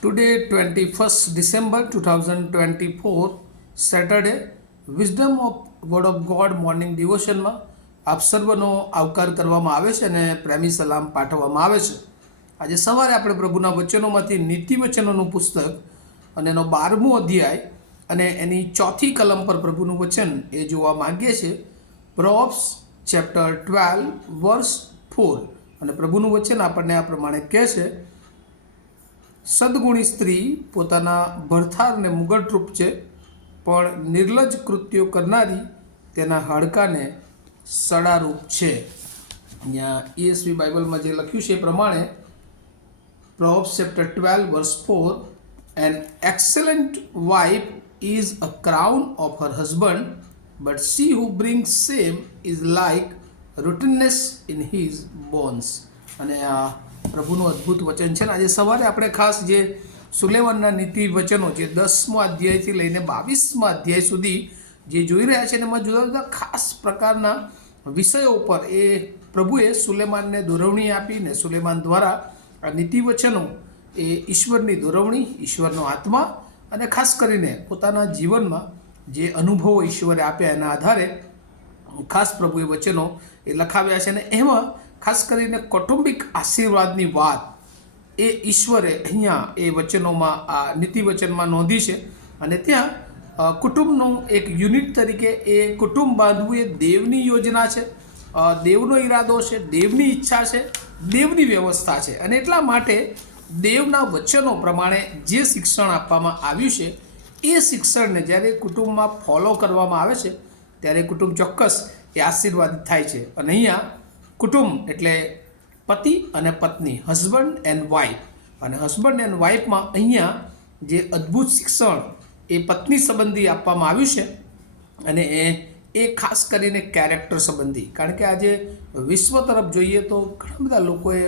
Today, 21st December 2024, Saturday, wisdom of word of God morning ડિવોશનમાં આપ સર્વનો આવકાર કરવામાં આવે છે અને પ્રેમી સલામ પાઠવવામાં આવે છે. આજે સવારે આપણે પ્રભુના વચનોમાંથી નીતિ વચનોનું પુસ્તક અને એનો 12મો અધ્યાય અને એની 4થી કલમ પર પ્રભુનું વચન એ જોવા માંગીએ છીએ. પ્રોવ્સ ચેપ્ટર 12 વર્સ 4 અને પ્રભુનું વચન આપણને આ પ્રમાણે કહે છે: સદગુણી સ્ત્રી પોતાના ભરથારને મુગટરૂપ છે, પણ નિર્લજ્જ કૃત્યો કરનારી તેના હાડકાને સડારૂપ છે. અહીંયા ESV બાઇબલમાં જે લખ્યું છે એ પ્રમાણે proverbs chapter 12 verse 4, an excellent wife is a crown of her husband, but she who brings shame is like rottenness in his bones. અને આ પ્રભુનું અદ્ભુત વચન છે. આજે સવારે આપણે ખાસ જે સુલેમાનના નીતિ વચનો જે 10મો અધ્યાયથી લઈને 22મા અધ્યાય સુધી જે જોઈ રહ્યા છે એમાં જુદા જુદા ખાસ પ્રકારના વિષયો ઉપર એ પ્રભુએ સુલેમાનને દોરવણી આપીને સુલેમાન દ્વારા આ નીતિ વચનો એ ઈશ્વરની દોરવણી, ઈશ્વરનો આત્મા અને ખાસ કરીને પોતાના જીવનમાં જે અનુભવો ઈશ્વરે આપ્યા એના આધારે ખાસ પ્રભુએ વચનો એ લખાવ્યા છે. અને એમાં ખાસ કરીને કૌટુંબિક આશીર્વાદની વાત એ ઈશ્વરે અહીંયા એ વચનોમાં આ નીતિ વચનમાં નોંધી છે. અને ત્યાં કુટુંબનું એક યુનિટ તરીકે એ કુટુંબ બાંધવું એ દેવની યોજના છે, દેવનો ઈરાદો છે, દેવની ઈચ્છા છે, દેવની વ્યવસ્થા છે. અને એટલા માટે દેવના વચનો પ્રમાણે જે શિક્ષણ આપવામાં આવ્યું છે એ શિક્ષણને જ્યારે કુટુંબમાં ફોલો કરવામાં આવે છે ત્યારે કુટુંબ ચોક્કસ એ આશીર્વાદિત થાય છે. અને અહીંયા કુટુંબ એટલે પતિ અને પત્ની, હસબન્ડ એન્ડ વાઇફ. અને હસબન્ડ એન્ડ વાઇફમાં અહીંયા જે અદ્ભુત શિક્ષણ એ પત્ની સંબંધી આપવામાં આવ્યું છે અને એ ખાસ કરીને કેરેક્ટર સંબંધી. કારણ કે આજે વિશ્વ તરફ જોઈએ તો ઘણા બધા લોકોએ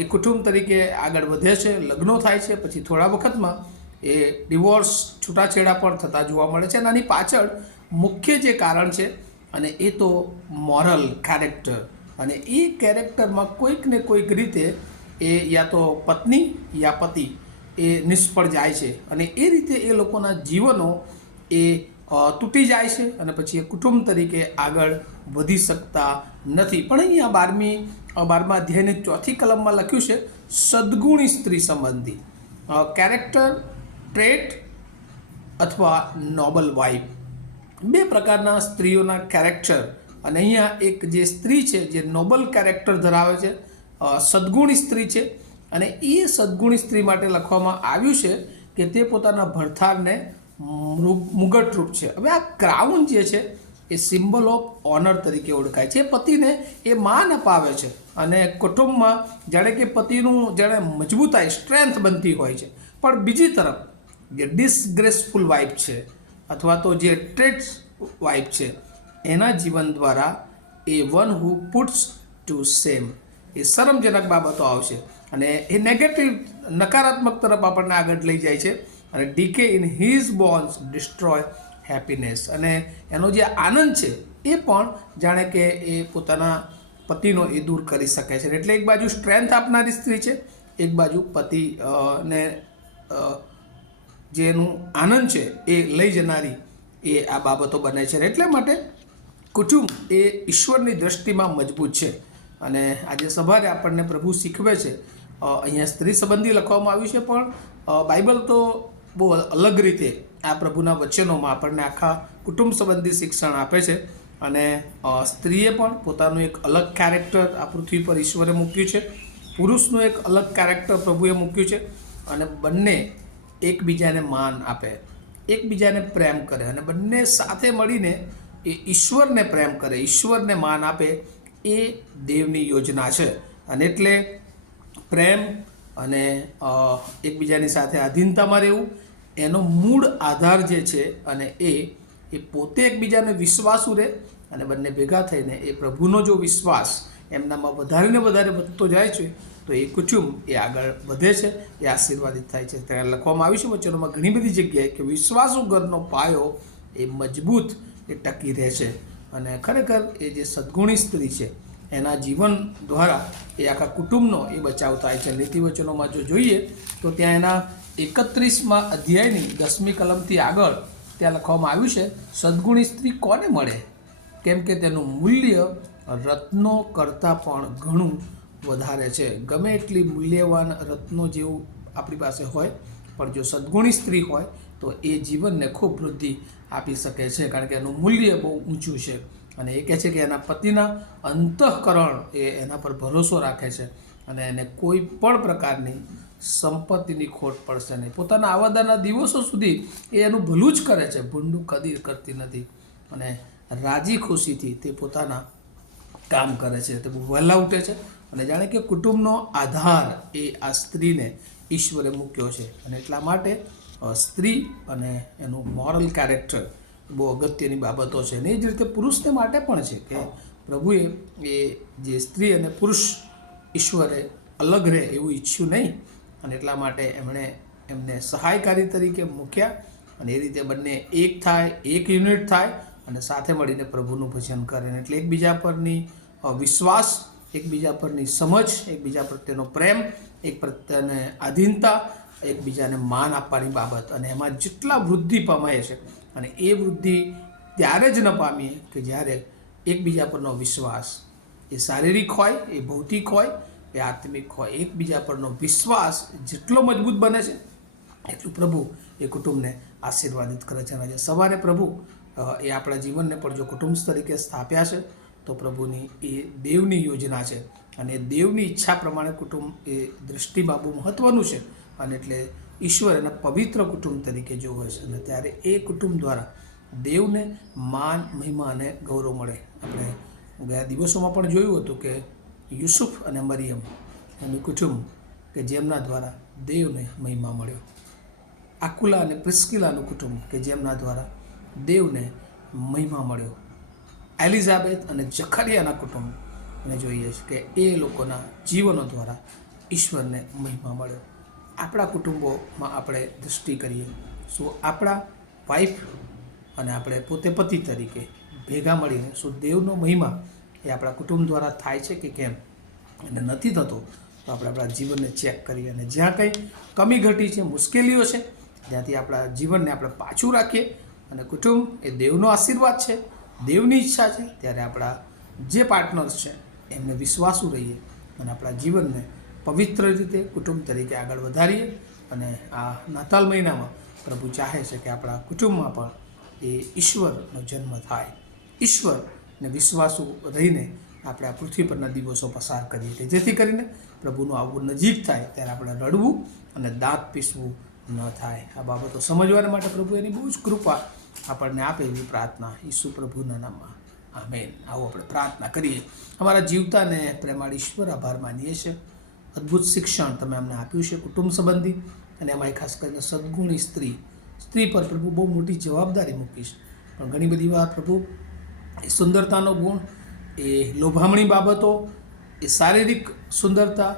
એ કુટુંબ તરીકે આગળ વધે છે, લગ્નો થાય છે, પછી થોડા વખતમાં એ ડિવોર્સ, છૂટાછેડા પણ થતા જોવા મળે છે. અને આની પાછળ મુખ્ય જે કારણ છે અને એ તો મોરલ કેરેક્ટર. અને એ કેરેક્ટરમાં કોઈક ને કોઈક રીતે એ યા તો પત્ની યા પતિ એ નિષ્ફળ જાય છે અને એ રીતે એ લોકોના જીવનો એ તૂટી જાય છે અને પછી એ કુટુંબ તરીકે આગળ વધી શકતા નથી. પણ અહીંયા 12મા અધ્યાયની 4થી કલમમાં લખ્યું છે સદગુણી સ્ત્રી સંબંધી, કેરેક્ટર ટ્રેટ અથવા નોબલ વાઇફ. બે પ્રકારના સ્ત્રીઓના કેરેક્ટર. અને અહીંયા એક જે સ્ત્રી છે જે નોબલ કેરેક્ટર ધરાવે છે, સદગુણી સ્ત્રી છે. અને એ સદગુણી સ્ત્રી માટે લખવામાં આવ્યું છે કે તે પોતાના ભરથારને મુગટરૂપ છે. હવે આ ક્રાઉન જે છે એ સિમ્બલ ઓફ ઓનર તરીકે ઓળખાય છે. પતિને એ માન અપાવે છે અને કુટુંબમાં જાણે કે પતિનું જાણે મજબૂતાઈ, સ્ટ્રેન્થ બનતી હોય છે. પણ બીજી તરફ જે ડિસગ્રેસફુલ વાઇફ છે અથવા તો જે ટ્રેટ્સ વાઇફ છે એના જીવન દ્વારા એ one who puts to shame, એ શરમજનક બાબતો આવશે અને એ નેગેટિવ, નકારાત્મક તરફ આપણને આગળ લઈ જાય છે. અને decay in his bones destroy happiness. અને એનો જે આનંદ છે એ પણ જાણે કે એ પોતાના પતિનો એ દૂર કરી શકે છે. એટલે એક બાજુ સ્ટ્રેન્થ આપનારી સ્ત્રી છે, એક બાજુ પતિ ને જેનું આનંદ છે એ લઈ જનારી એ આ બાબતો બને છે. એટલા માટે કુટુંબ એ ઈશ્વરની દૃષ્ટિમાં મજબૂત છે. અને આજે સવારે આપણને પ્રભુ શીખવે છે. અહીંયા સ્ત્રી સંબંધી લખવામાં આવ્યું છે, પણ બાઇબલ તો બહુ અલગ રીતે આ પ્રભુના વચનોમાં આપણને આખા કુટુંબ સંબંધી શિક્ષણ આપે છે. અને સ્ત્રીએ પણ પોતાનું એક અલગ કેરેક્ટર આ પૃથ્વી પર ઈશ્વરે મૂક્યું છે, પુરુષનું એક અલગ કેરેક્ટર પ્રભુએ મૂક્યું છે. અને બંને એકબીજાને માન આપે, એકબીજાને પ્રેમ કરે અને બંને સાથે મળીને એ ઈશ્વરને પ્રેમ કરે, ઈશ્વરને માન આપે, એ દેવની યોજના છે. અને એટલે પ્રેમ અને એકબીજાની સાથે આધીનતામાં રહેવું એનો મૂળ આધાર જે છે અને એ પોતે એકબીજાને વિશ્વાસુ રહે અને બંને ભેગા થઈને એ પ્રભુનો જો વિશ્વાસ એમનામાં વધારે ને વધારે વધતો જાય છે તો એ કુટુંબ એ આગળ વધે છે, એ આશીર્વાદિત થાય છે. ત્યાં લખવામાં આવ્યું છે વચનોમાં ઘણી બધી જગ્યાએ કે વિશ્વાસુ ઘરનો પાયો એ મજબૂત એ ટકી રહે છે. અને ખરેખર એ જે સદગુણી સ્ત્રી છે એના જીવન દ્વારા એ આખા કુટુંબનો એ બચાવ થાય છે. નીતિવચનોમાં જો જોઈએ તો ત્યાં એના 31મા અધ્યાયની 10મી કલમથી આગળ ત્યાં લખવામાં આવ્યું છે, સદ્ગુણી સ્ત્રી કોને મળે, કેમ કે તેનું મૂલ્ય રત્નો કરતાં પણ ઘણું વધારે છે. ગમે એટલી મૂલ્યવાન રત્નો જેવું આપણી પાસે હોય, પણ જો સદ્ગુણી સ્ત્રી હોય તો એ જીવનને ખૂબ વૃદ્ધિ આપી શકે છે, કારણ કે એનું મૂલ્ય બહુ ઊંચું છે. અને એ કહે છે કે એના પતિના અંતઃકરણ એ એના પર ભરોસો રાખે છે અને એને કોઈ પણ પ્રકારની સંપત્તિની ખોટ પડશે નહીં. પોતાના આવવાના દિવસો સુધી એ એનું ભલું જ કરે છે, ભૂંડું કદી કરતી નથી અને રાજી ખુશીથી તે પોતાના કામ કરે છે. તે બહુ વહેલા ઉઠે છે અને જાણે કે કુટુંબનો આધાર એ આ સ્ત્રીને ઈશ્વરે મૂક્યો છે. અને એટલા માટે સ્ત્રી અને એનું મોરલ કેરેક્ટર બહુ અગત્યની બાબતો છે. અને એ જ રીતે પુરુષને માટે પણ છે કે પ્રભુએ એ જે સ્ત્રી અને પુરુષ ઈશ્વરે અલગ રહે એવું ઈચ્છ્યું નહીં, અને એટલા માટે એમને સહાયકારી તરીકે મૂક્યા અને એ રીતે બંને એક થાય, એક યુનિટ થાય અને સાથે મળીને પ્રભુનું ભજન કરે. એટલે એકબીજા પરની વિશ્વાસ, એકબીજા પરની સમજ, એકબીજા પ્રત્યેનો પ્રેમ, એક પ્રત્યેને આધીનતા, એકબીજાને માન આપવાની બાબત, અને એમાં જેટલા વૃદ્ધિ પામે છે, અને એ વૃદ્ધિ ત્યારે જ ન પામીએ કે જ્યારે એકબીજા પરનો વિશ્વાસ એ શારીરિક હોય, એ ભૌતિક હોય, એ આત્મિક હોય. એકબીજા પરનો વિશ્વાસ જેટલો મજબૂત બને છે એટલું પ્રભુ એ કુટુંબને આશીર્વાદિત કરે છે. અને સવારે પ્રભુ એ આપણા જીવનને પણ જો કુટુંબ તરીકે સ્થાપ્યા છે તો પ્રભુની એ દેવની યોજના છે અને દેવની ઈચ્છા પ્રમાણે કુટુંબ એ દૃષ્ટિમાં બહુ મહત્ત્વનું છે. અને એટલે ઈશ્વર એના પવિત્ર કુટુંબ તરીકે જોવે છે અને ત્યારે એ કુટુંબ દ્વારા દેવને માન, મહિમા અને ગૌરવ મળે. આપણે ગયા દિવસોમાં પણ જોયું હતું કે યુસુફ અને મરિયમ એનું કુટુંબ કે જેમના દ્વારા દેવને મહિમા મળ્યો. આકુલા અને પ્રિસ્કિલાનું કુટુંબ કે જેમના દ્વારા દેવને મહિમા મળ્યો. એલિઝાબેથ અને જકરિયાના કુટુંબ અને જોઈએ છે કે એ લોકોના જીવનો દ્વારા ઈશ્વરને મહિમા મળ્યો. આપણા કુટુંબોમાં આપણે દૃષ્ટિ કરીએ, શું આપણા વાઈફ અને આપણે પોતે પતિ તરીકે ભેગા મળીને શું દેવનો મહિમા એ આપણા કુટુંબ દ્વારા થાય છે કે કેમ? અને નથી થતો તો આપણે આપણા જીવનને ચેક કરીએ અને જ્યાં કંઈ કમી ઘટી છે, મુશ્કેલીઓ છે, ત્યાંથી આપણા જીવનને આપણે પાછું રાખીએ. અને કુટુંબ એ દેવનો આશીર્વાદ છે, દેવની ઈચ્છા છે. ત્યારે આપણા જે પાર્ટનર્સ છે એમને વિશ્વાસુ રહીએ અને આપણા જીવનને પવિત્ર રીતે કુટુંબ તરીકે આગળ વધારીએ. અને આ નાતાલ મહિનામાં પ્રભુ ચાહે છે કે આપણા કુટુંબમાં પણ એ ઈશ્વરનો જન્મ થાય, ઈશ્વરને વિશ્વાસુ રહીને આપણે આ પૃથ્વી પરના દિવસો પસાર કરીએ કે જેથી કરીને પ્રભુનું આવવું નજીક થાય ત્યારે આપણે રડવું અને દાંત પીસવું ન થાય. આ બાબતો સમજવાને માટે પ્રભુ એની બહુ જ કૃપા આપણને આપે એવી પ્રાર્થના ઈસુ પ્રભુના નામમાં. આમેન. આવો આપણે પ્રાર્થના કરીએ. અમારા જીવતાને પ્રેમાળ ઈશ્વર, આભાર માનીએ છીએ. અદ્ભુત શિક્ષણ તમે અમને આપ્યું છે કુટુંબ સંબંધી, અને એમાં ખાસ કરીને સદ્ગુણી સ્ત્રી પર પ્રભુ બહુ મોટી જવાબદારી મૂકી છે. પણ ઘણી બધી વાર પ્રભુ એ સુંદરતાનો ગુણ, એ લોભામણી બાબતો, એ શારીરિક સુંદરતા,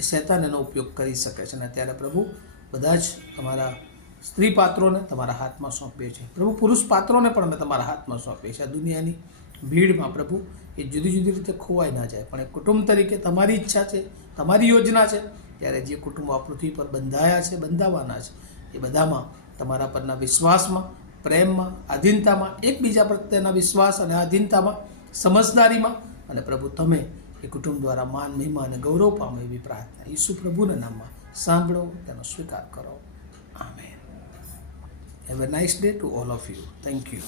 એ શૈતાન એનો ઉપયોગ કરી શકે છે. અને ત્યારે પ્રભુ બધા જ તમારા સ્ત્રી પાત્રોને તમારા હાથમાં સોંપીએ છીએ. પ્રભુ પુરુષ પાત્રોને પણ અમે તમારા હાથમાં સોંપીએ છીએ. આ દુનિયાની ભીડમાં પ્રભુ એ જુદી જુદી રીતે ખોવાઈ ના જાય, પણ એ કુટુંબ તરીકે તમારી ઈચ્છા છે, તમારી યોજના છે. ત્યારે જે કુટુંબો આ પૃથ્વી પર બંધાયા છે, બંધાવાના છે, એ બધામાં તમારા પરના વિશ્વાસમાં, પ્રેમમાં, આધીનતામાં, એકબીજા પ્રત્યેના વિશ્વાસ અને આધીનતામાં, સમજદારીમાં, અને પ્રભુ તમે એ કુટુંબ દ્વારા માન, મહિમા અને ગૌરવ પામો એવી પ્રાર્થના ઈસુ પ્રભુના નામમાં સાંભળો, તેનો સ્વીકાર કરો. Amen. Have a nice day to all of you. Thank you.